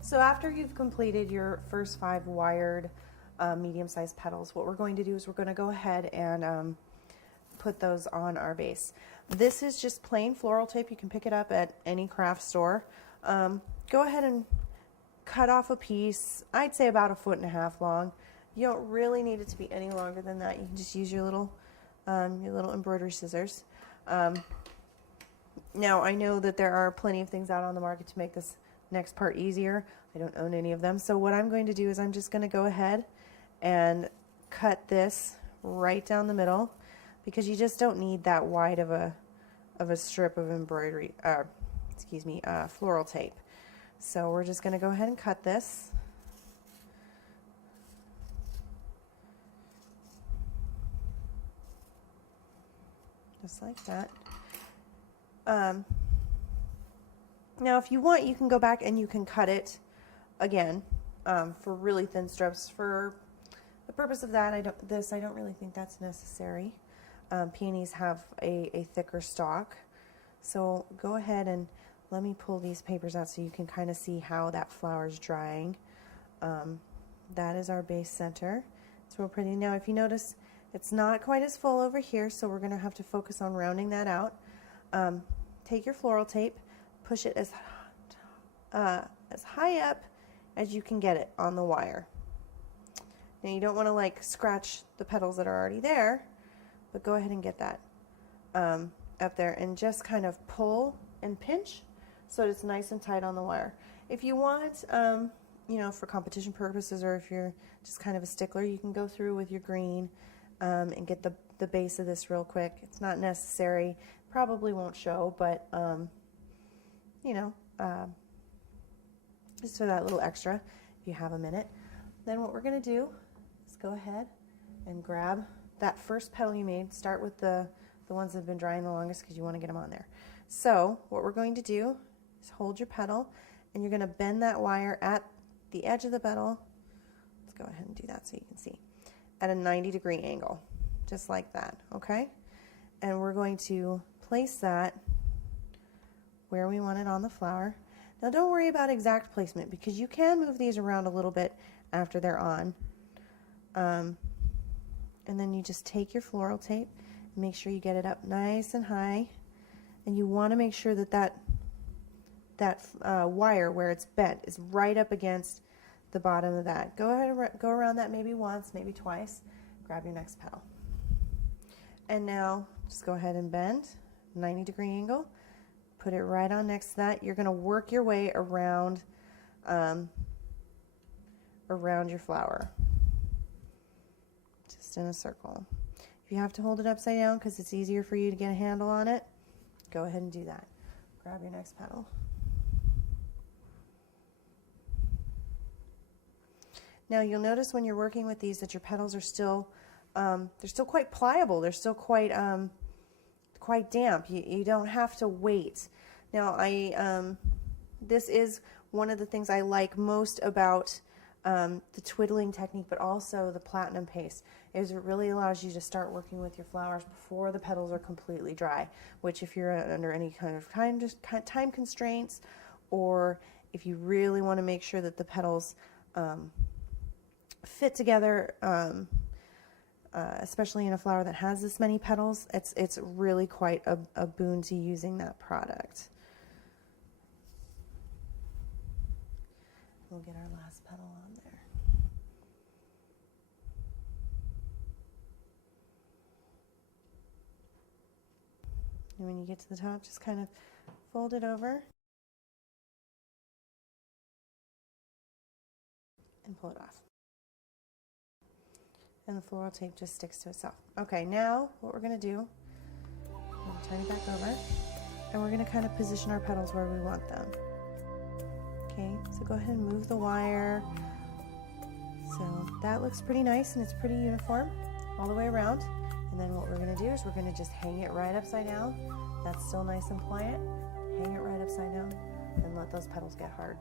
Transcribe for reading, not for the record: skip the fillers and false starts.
So after you've completed your first 5 wired medium-sized petals, what we're going to do is we're going to go ahead and put those on our base. This is just plain floral tape. You can pick it up at any craft store. Go ahead and cut off a piece, I'd say about 1.5 feet long. You don't really need it to be any longer than that. You can just use your little embroidery scissors. Now I know that there are plenty of things out on the market to make this next part easier. I don't own any of them. So what I'm going to do is I'm just going to go ahead and cut this right down the middle, because you just don't need that wide of a strip of embroidery, floral tape. So we're just going to go ahead and cut this. Just like that. Now if you want, you can go back and you can cut it again for really thin strips. For the purpose of that, I don't really think that's necessary. Peonies have a thicker stalk. So go ahead and let me pull these papers out so you can kind of see how that flower is drying. That is our base center. It's real pretty. Now if you notice, it's not quite as full over here, so we're going to have to focus on rounding that out. Take your floral tape, push it as high up as you can get it on the wire. Now you don't want to like scratch the petals that are already there, but go ahead and get that up there and just kind of pull and pinch so that it's nice and tight on the wire. If you want, you know, for competition purposes, or if you're just kind of a stickler, you can go through with your green and get the base of this real quick. It's not necessary, probably won't show, but you know, just for that little extra, if you have a minute. Then what we're going to do is go ahead and grab that first petal you made. Start with the ones that have been drying the longest, because you want to get them on there. So what we're going to do is hold your petal, and you're going to bend that wire at the edge of the petal. Let's go ahead and do that so you can see. At a 90-degree angle, just like that, okay? And we're going to place that where we want it on the flower. Now don't worry about exact placement, because you can move these around a little bit after they're on. And then you just take your floral tape and make sure you get it up nice and high. And you want to make sure that wire where it's bent is right up against the bottom of that. Go ahead and go around that maybe once, maybe twice. Grab your next petal. And now just go ahead and bend, 90-degree angle. Put it right on next to that. You're going to work your way around around your flower, just in a circle. If you have to hold it upside down because it's easier for you to get a handle on it, go ahead and do that. Grab your next petal. Now you'll notice when you're working with these that your petals are still they're still quite pliable. They're still quite damp. You don't have to wait. Now this is one of the things I like most about the twiddling technique, but also the platinum paste, is it really allows you to start working with your flowers before the petals are completely dry, which if you're under any kind of time constraints, or if you really want to make sure that the petals fit together, especially in a flower that has this many petals, it's really quite a boon to using that product. We'll get our last petal on there. And when you get to the top, just kind of fold it over and pull it off. And the floral tape just sticks to itself. Okay, now what we're going to do, we're going to turn it back over, and we're going to kind of position our petals where we want them. Okay, so go ahead and move the wire. So that looks pretty nice and it's pretty uniform all the way around. And then what we're going to do is we're going to just hang it right upside down. That's still nice and pliant. Hang it right upside down and let those petals get hard.